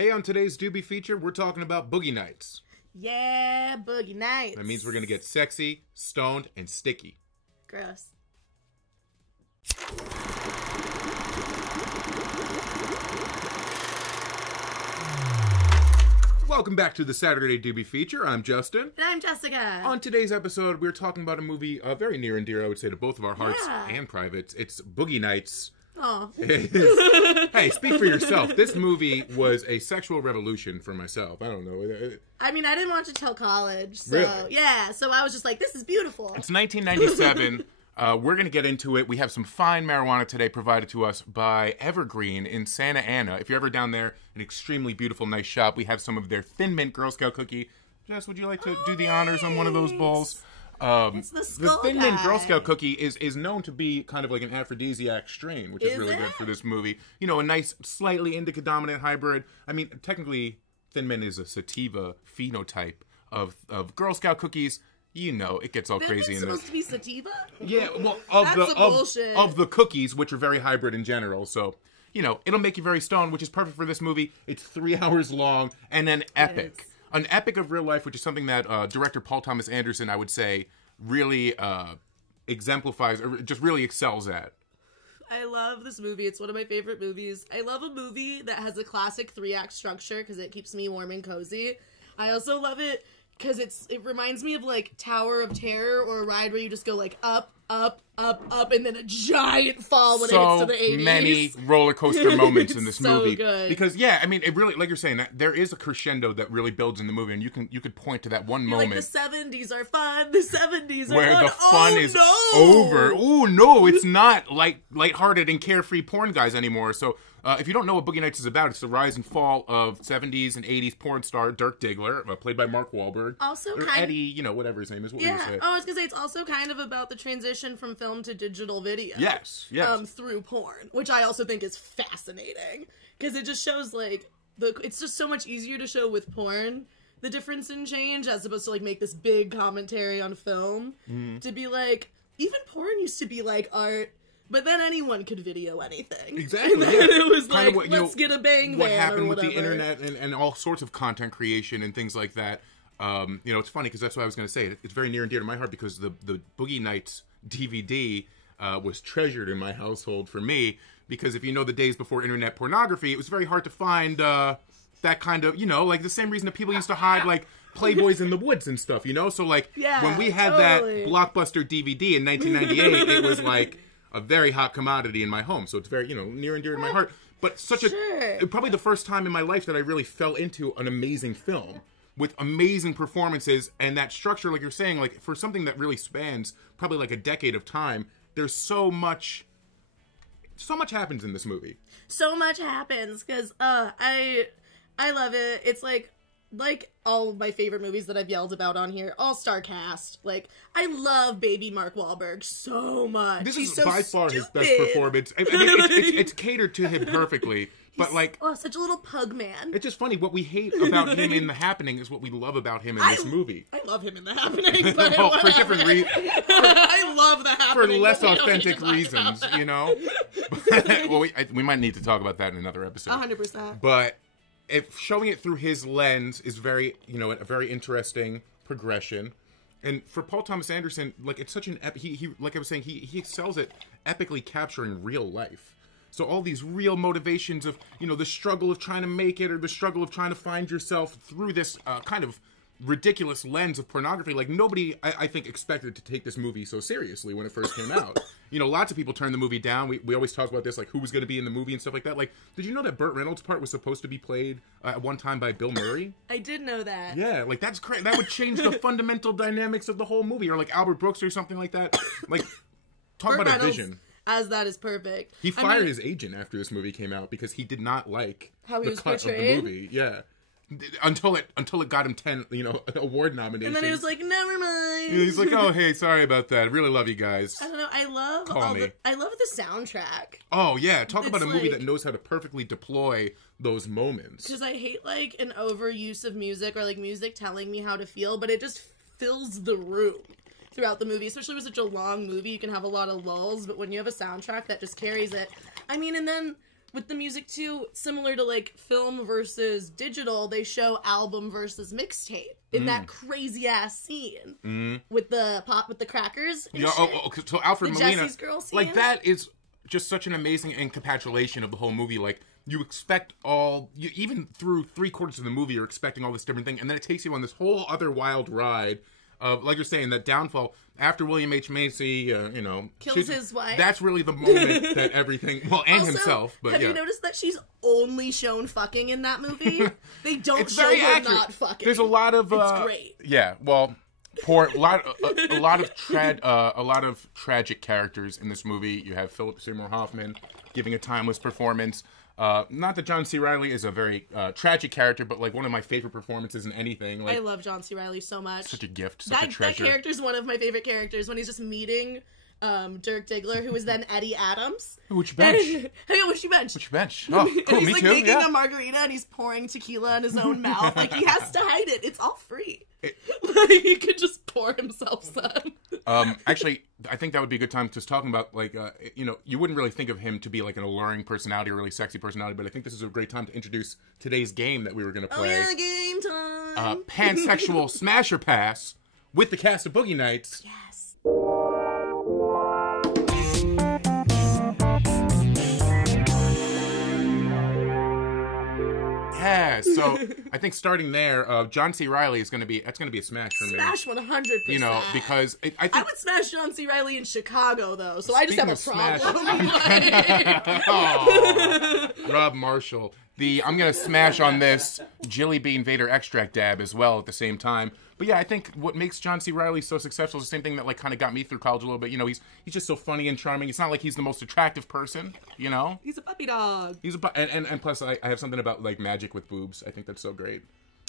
Hey, on today's Doobie Feature, we're talking about Boogie Nights. Yeah, Boogie Nights. That means we're going to get sexy, stoned, and sticky. Gross. Welcome back to the Saturday Doobie Feature. I'm Justin. And I'm Jessica. On today's episode, we're talking about a movie very near and dear, I would say, to both of our hearts and privates. It's Boogie Nights. Oh. Hey, speak for yourself. This movie was a sexual revolution for myself. I don't know. I mean, I didn't watch it till college. So, really? Yeah, so I was just like, this is beautiful. It's 1997. We're going to get into it. We have some fine marijuana today provided to us by Evergreen in Santa Ana. If you're ever down there, an extremely beautiful, nice shop. We have some of their Thin Mint Girl Scout cookie. Jess, would you like to do the honors on one of those bowls? It's the Thin Mint Girl Scout cookie is known to be kind of like an aphrodisiac strain, which is really good for this movie. You know, a nice, slightly indica-dominant hybrid. I mean, technically, Thin Mint is a sativa phenotype of Girl Scout cookies. You know, it gets all crazy in this. Supposed to be sativa? Yeah, well, bullshit. of the cookies, which are very hybrid in general. So, you know, it'll make you very stoned, which is perfect for this movie. It's 3 hours long and an epic. An epic of real life, which is something that director Paul Thomas Anderson, I would say, really exemplifies, or just really excels at. I love this movie. It's one of my favorite movies. I love a movie that has a classic 3-act structure because it keeps me warm and cozy. I also love it because it reminds me of like Tower of Terror, or a ride where you just go like up, up, up, up, and then a giant fall when it gets to the 80s. So many roller coaster moments in this movie. Good. Because I mean, it really, like you're saying, there is a crescendo that really builds in the movie, and you could point to that one moment. Like the 70s are fun. The 70s are where fun. the fun is over. Oh no, it's not lighthearted and carefree porn guys anymore. So. If you don't know what Boogie Nights is about, it's the rise and fall of 70s and 80s porn star Dirk Diggler, played by Mark Wahlberg. Also or Eddie, you know, whatever his name is. What were you say? I was going to say, it's also kind of about the transition from film to digital video. Yes. Through porn, which I also think is fascinating. Because it just shows, like, it's just so much easier to show with porn the difference in change, as opposed to, like, make this big commentary on film. To be like, even porn used to be, like, art. But then anyone could video anything. Exactly. And then it was kind like, let's get a bang what van happened or with whatever. the internet and all sorts of content creation and things like that. You know, it's funny because that's what I was going to say. It's very near and dear to my heart because the Boogie Nights DVD was treasured in my household for me. Because if you know the days before internet pornography, it was very hard to find that kind of, you know, like the same reason that people used to hide, like, Playboys in the woods and stuff, you know? So, like, when we had that Blockbuster DVD in 1998, it was, like, a very hot commodity in my home. So it's very, you know, near and dear to my heart. But probably the first time in my life that I really fell into an amazing film with amazing performances and that structure, like you're saying, like for something that really spans probably like a decade of time, there's so much happens in this movie. So much happens because I love it. It's like all of my favorite movies that I've yelled about on here, all-star cast. Like, I love baby Mark Wahlberg so much. This He's is so by far his stupid. best performance. I mean, it's catered to him perfectly. But like, such a little pug man. It's just funny. What we hate about him in The Happening is what we love about him in this movie. I love him in The Happening, but well, for different reasons. I love The Happening. For less authentic reasons, you know? Well, we might need to talk about that in another episode. 100%. But if showing it through his lens is very, you know, a very interesting progression. And for Paul Thomas Anderson, like, it's such an he like I was saying, he excels at epically capturing real life. So all these real motivations of, you know, the struggle of trying to make it or the struggle of trying to find yourself through this kind of ridiculous lens of pornography. Like, nobody, I think, expected to take this movie so seriously when it first came out. You know, lots of people turned the movie down. We always talk about this, like, who was going to be in the movie and stuff like that. Like, did you know that Burt Reynolds' part was supposed to be played at one time by Bill Murray? I did know that. Yeah, like, that's crazy. That would change the fundamental dynamics of the whole movie. Or, like, Albert Brooks or something like that. Like, talk Burt about Reynolds, a vision. As that is perfect. He fired his agent after this movie came out because he did not like how he the was cut portrayed? of the movie. Yeah. Until it got him 10, you know, award nominations. And then he was like, never mind. He's like, oh, hey, sorry about that. I really love you guys. I don't know. I love the soundtrack. Oh, yeah. Talk about a movie that knows how to perfectly deploy those moments. Because I hate, like, an overuse of music or, like, music telling me how to feel, but it just fills the room throughout the movie. Especially with such a long movie, you can have a lot of lulls, but when you have a soundtrack that just carries it. I mean, and then with the music too, similar to like film versus digital, they show album versus mixtape in that crazy ass scene with the crackers. And so Alfred the Molina, Jesse's girl scene. like that is just such an amazing encapsulation of the whole movie. Like you expect even through 3/4 of the movie, you're expecting all this different thing, and then it takes you on this whole other wild ride of, like you're saying, that downfall after William H. Macy, kills his wife. That's really the moment that everything, and also, himself. But have you noticed that she's only shown fucking in that movie? They don't show her accurate. not fucking. There's a lot of it's great. Yeah, well, a lot of tragic characters in this movie. You have Philip Seymour Hoffman giving a timeless performance. Not that John C. Reilly is a very tragic character, but like one of my favorite performances in anything. Like, I love John C. Reilly so much. Such a gift, such a treasure. That character's one of my favorite characters when he's just meeting Dirk Diggler, who was then Eddie Adams. Which bench? Hey, which bench? Which bench? Oh, cool, and he's me like too. making a margarita and he's pouring tequila in his own mouth. Like he has to hide it. It's all free. Like, he could just pour himself some. Actually, I think that would be a good time just talking about, like, you wouldn't really think of him to be like an alluring personality or really sexy personality, but I think this is a great time to introduce today's game that we were going to play. Oh yeah, game time. Pansexual Smash or Pass with the cast of Boogie Nights. Yes. Yeah, so I think starting there, John C. Reilly is going to be a smash for me. Smash 100%. Because I think... I would smash John C. Reilly in Chicago, though, so I just have a problem. Rob Marshall. I'm going to smash on this Jilly Bean Vader extract dab as well at the same time. But yeah, I think what makes John C. Reilly so successful is the same thing that like kind of got me through college a little bit. He's just so funny and charming. It's not like he's the most attractive person, He's a puppy dog. And plus I have something about like magic with boobs. I think that's so great.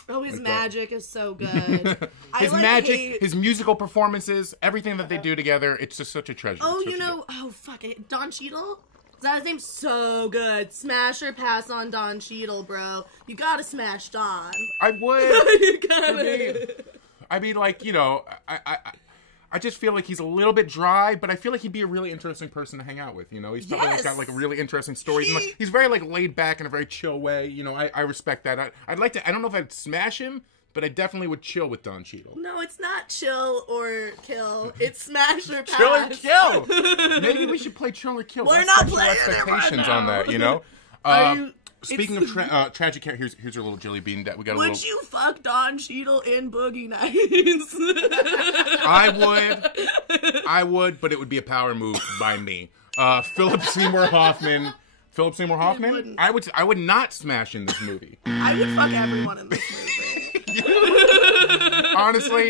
Oh, his magic is so good. His magic, his musical performances, everything that they do together, it's just such a treasure. Oh, fuck it. Don Cheadle? Is that his name? So good. Smash or pass on Don Cheadle, bro. You gotta smash Don. I would. You gotta. I mean, like, I just feel like he's a little bit dry, but I feel like he'd be a really interesting person to hang out with, He's probably got, like, a really interesting stories. And, like, he's very, like, laid back in a very chill way. I respect that. I'd like to... I don't know if I'd smash him, but I definitely would chill with Don Cheadle. No, it's not chill or kill. It's smash or pass. Chill or kill! Maybe we should play chill or kill. We're not playing expectations on that, Speaking of tragic characters, here's your little Jilly Bean that we got. Would you fuck Don Cheadle in Boogie Nights? I would, but it would be a power move by me. Philip Seymour Hoffman. I would not smash in this movie. I would fuck everyone in this movie. Honestly,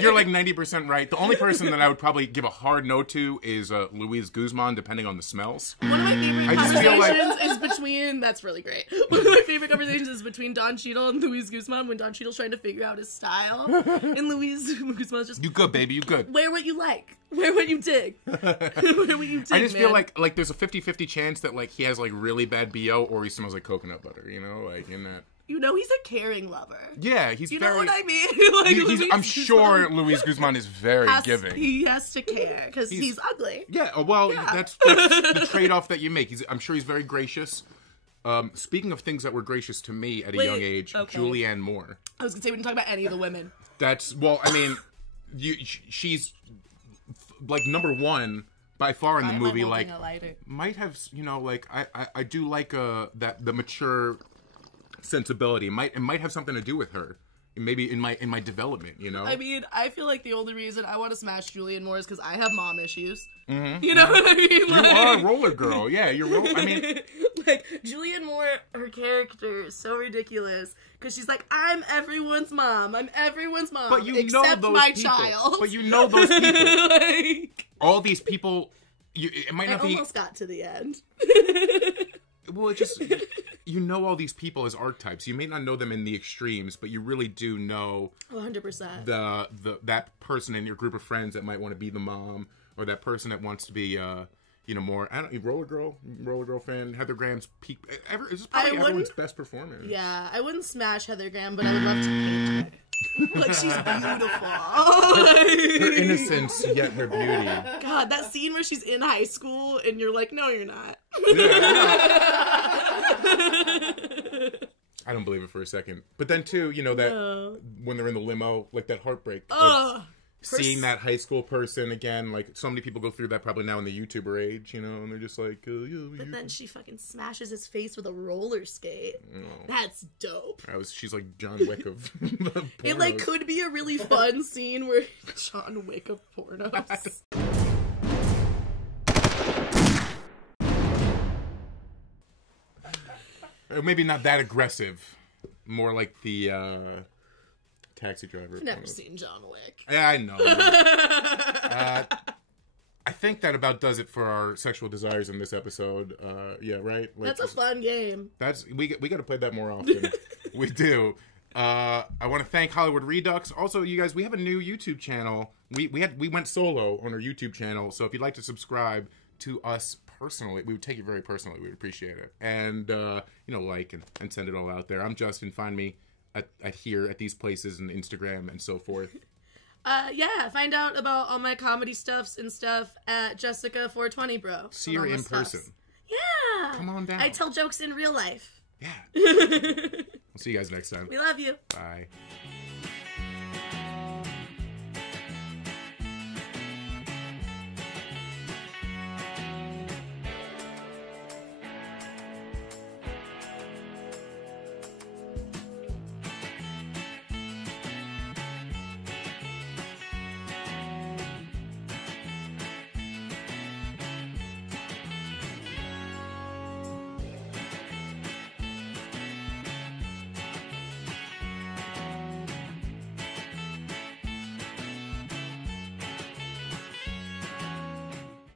you're like 90% right. The only person that I would probably give a hard no to is Luis Guzman, depending on the smells. One of my favorite conversations is between... That's really great. One of my favorite conversations is between Don Cheadle and Luis Guzman when Don Cheadle's trying to figure out his style. And Luis Guzman's just... You good, baby, you good. Wear what you like. Wear what you dig. Wear what you dig, I just feel like there's a 50-50 chance that like he has like really bad BO or he smells like coconut butter, like in that... He's a caring lover. Yeah, he's you very... know what I mean? I'm sure Luis Guzman is very giving. He has to care, because he's ugly. Yeah, well, that's the trade-off that you make. I'm sure he's very gracious. Speaking of things that were gracious to me at a young age, Julianne Moore. I was going to say we didn't talk about any of the women. She's, like, number one by far in the movie. Like, might have, I do like the mature... sensibility. It might have something to do with her, maybe in my development. I mean, I feel like the only reason I want to smash Julianne Moore is because I have mom issues. Mm-hmm. You know what I mean? You are a roller girl. Yeah, I mean, like Julianne Moore, her character is so ridiculous because she's like, I'm everyone's mom. I'm everyone's mom, but you except know those my people. child. But you know those people. Like, all these people. It might not I almost got to the end. Well, it just, all these people as archetypes. You may not know them in the extremes, but you really do know 100%. That person in your group of friends that might want to be the mom, or that person that wants to be, more, roller girl fan, Heather Graham's peak. It's probably everyone's best performer. Yeah, I wouldn't smash Heather Graham, but I would love to paint her. Like, she's beautiful. Her innocence, yet her beauty. God, that scene where she's in high school and you're like, no, you're not. Yeah. a second. But then too, you know, that when they're in the limo, like that heartbreak. Seeing that high school person again, like so many people go through that probably now in the YouTuber age, you know, and they're just like, but then she fucking smashes his face with a roller skate. That's dope. She's like John Wick of it like could be a really fun scene where John Wick of pornos. Maybe not that aggressive, more like the Taxi Driver. I've never seen John Wick. Yeah, I know. I think that about does it for our sexual desires in this episode. Yeah, right? Like, that's a fun game. We got to play that more often. We do. I want to thank Hollywood Redux. Also, you guys, we have a new YouTube channel. We went solo on our YouTube channel, so if you'd like to subscribe to us personally, we would take it very personally. We would appreciate it. And, like and send it all out there. I'm Justin. Find me at here at these places and Instagram and so forth. Find out about all my comedy stuffs and stuff at Jessica420 bro. See her in person. Yeah. Come on down. I tell jokes in real life. Yeah. We'll see you guys next time. We love you. Bye.